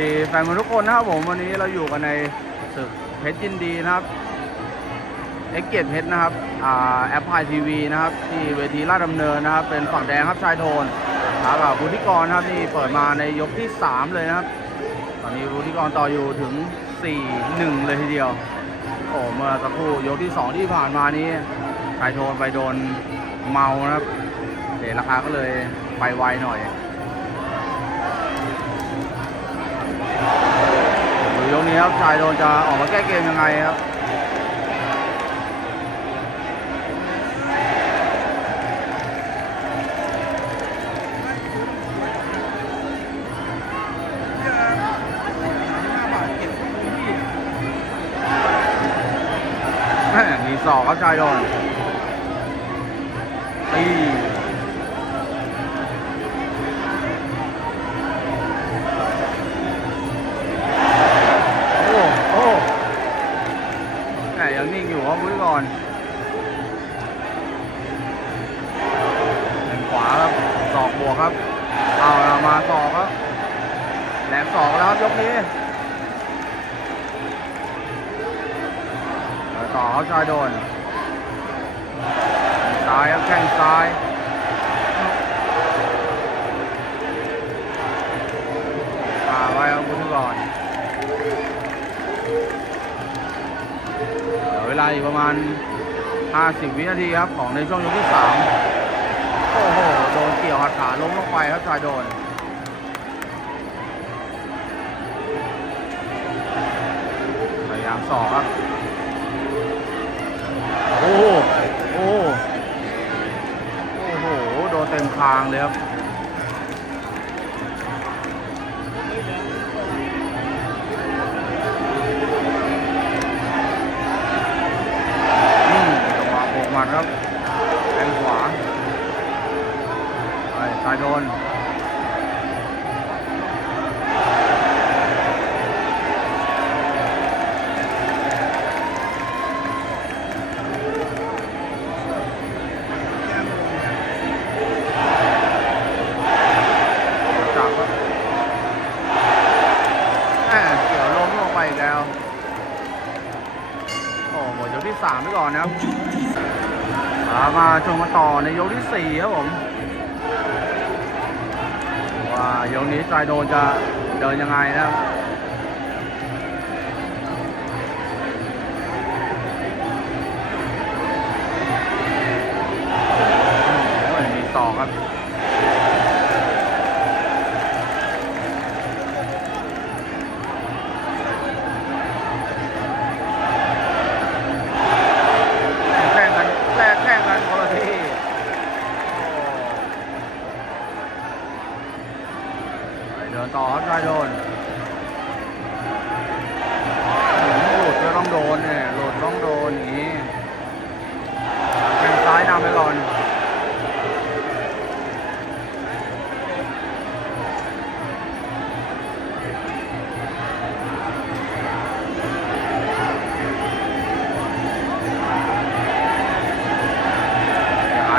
ดีแฟนมวยทุกคนนะครับผมวันนี้เราอยู่กันในศึกเพชรยินดีนะครับเอ็กเกตเพชรนะครับอ่าแอปพลายทีวีนะครับ ที่เวทีลาดดำเนินนะครับ เป็นฝั่งแดงครับชายโทนแล้วกับบุธิกรนะครับที่เปิดมาในยกที่ 3 เลยนะครับ ตอนนี้บุธิกรต่ออยู่ถึง 4-1 เลยทีเดียวโอ้เมื่อสักครู่ยกที่ 2 ที่ผ่านมานี้ชายโทนไปโดนเมานะครับเดทราคาก็เลยไปไวหน่อย ยกนี้ครับชายโดนจะออกมาแก้เกมยังไงครับแม่มีศอกครับชายโดนตี อยู่ครับพุทธกรแขนขวาครับสอกบวกครับ เอาละมาสอกครับแหลมสอกแล้วครับยกนี้ต่อเขาชายโดนซ้ายครับแข้งซ้าย อเวลาอีกประมาณ 50 วินาทีครับ ของในช่วงยกที่ 3 โอ้โห โดนเกี่ยวหัดขาล้มลงไปครับชายโดนพยายามสอกครับโอ้โหโอ้โห โอ้โห โดนเต็มคางเลยครับ มัดครับแทงขวาไปซ้ายโดนจับครับแหมเกี่ยวล้มลงไปอีกแล้ว โอ้หยกที่สามไปก่อนนะครับ มามาชมมาต่อในยกที่สี่ครับผมว่ายกนี้ใจโดนจะเดินยังไงนะครับ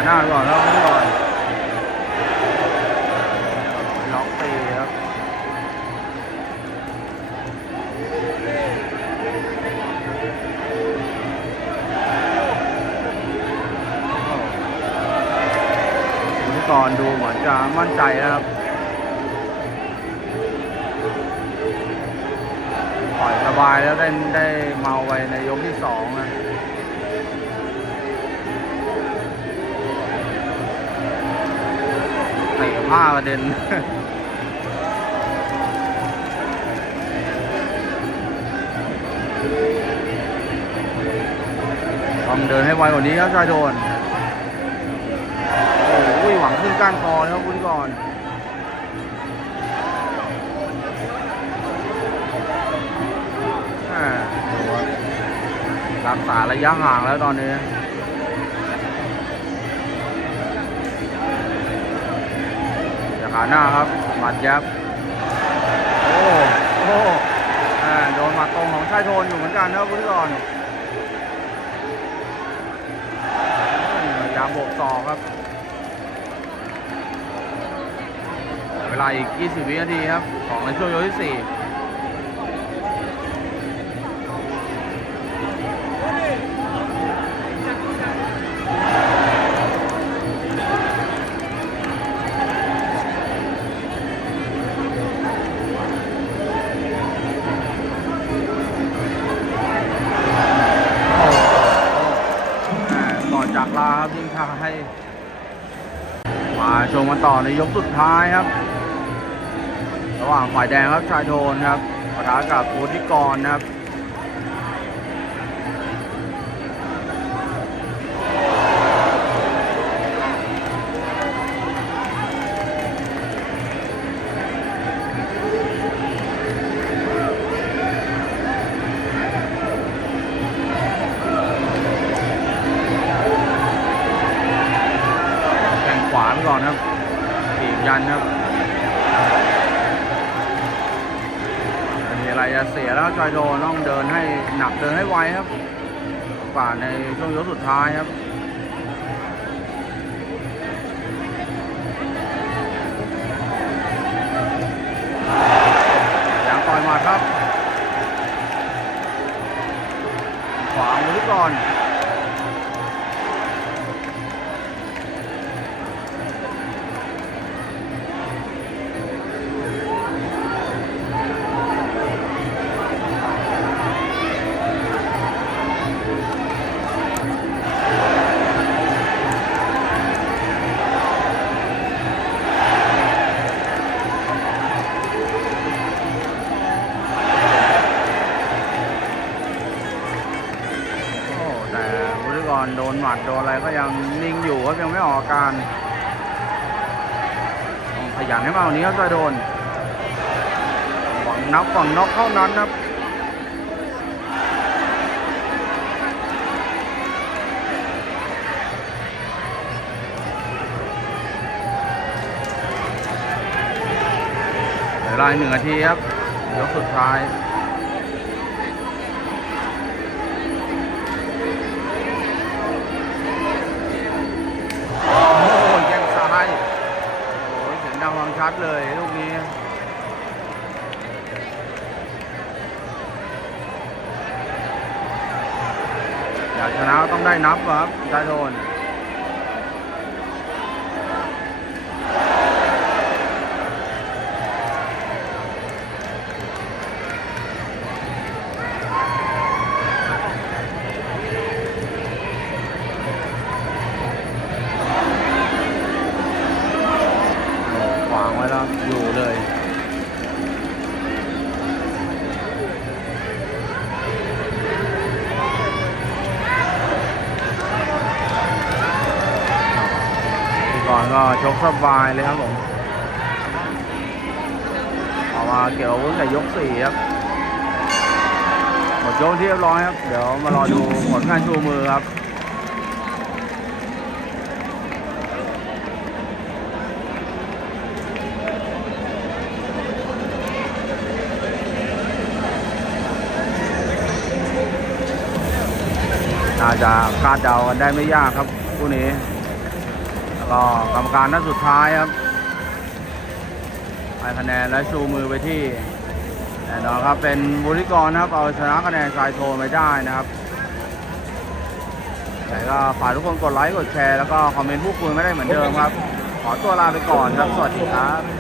หน้าก่อนแล้วก่อนล็อกตีครับคุณกรดูเหมือนจะมั่นใจนะครับปล่อยสบายแล้วได้ได้เมาไปในยกที่สองนะ ผ้ากระเด็นต้องเดินให้ไวกว่านี้ครับชายโดน โอ้ยหวังขึ้นก้านคอนะครับคุณก่อนแหม่ดูว่ารักษาระยะห่างแล้วตอนนี้ ขาหน้าครับหมัดยับ โอ้โหโดนหมัดตรงของชายโทนอยู่เหมือนกันนะครับคุณก่อนยามโบกสองครับ เวลาอีก 20 วินาทีครับ ของในช่วงยกที่ 4 ครับงท้ายมาชมกันต่อในยกสุดท้ายครับ ระหว่างฝ่ายแดงครับชายโทนครับปะทะกับโพธิกรนครับ ก่อนครับถีบยันครับม่มีอะไรจะเสียแล้วจอยโดต้องเดินให้หนักเดินให้ไวครับกว่าในช่วงยกสุดท้ายครับ นหมัดโดนอะไรก็ยังนิ่งอยู่ครับยังไม่ออกอาการต้องขยันให้มากกว่านี้ครับจอยโดนหวังนับหวังน็อกเท่านั้นครับเหลาอีกหนึ่งนาทีครับยกสุดท้าย อยากชนะก็ต้องได้นับครับได้โดน ก่อนก็ชกสบายเลยครับผมออกมาเกี่ยวอาวุ้นแต่ยกสี่ครับหมดยกที่เรียบร้อยครับ เดี๋ยวมารอดูผลการชูมือครับน่าจะคาดเดากันได้ไม่ยากครับคู่นี้ ก็กรรมการนัดสุดท้ายครับให้คะแนนและชูมือไปที่แน่นอนครับเป็นบุริกรนะครับเอาชนะคะแนนสายโทไม่ได้นะครับแต่ก็ฝากทุกคนกดไลค์กดแชร์แล้วก็คอมเมนต์พูดคุยไม่ได้เหมือนเดิมครับ ขอตัวลาไปก่อนครับ สวัสดีครับ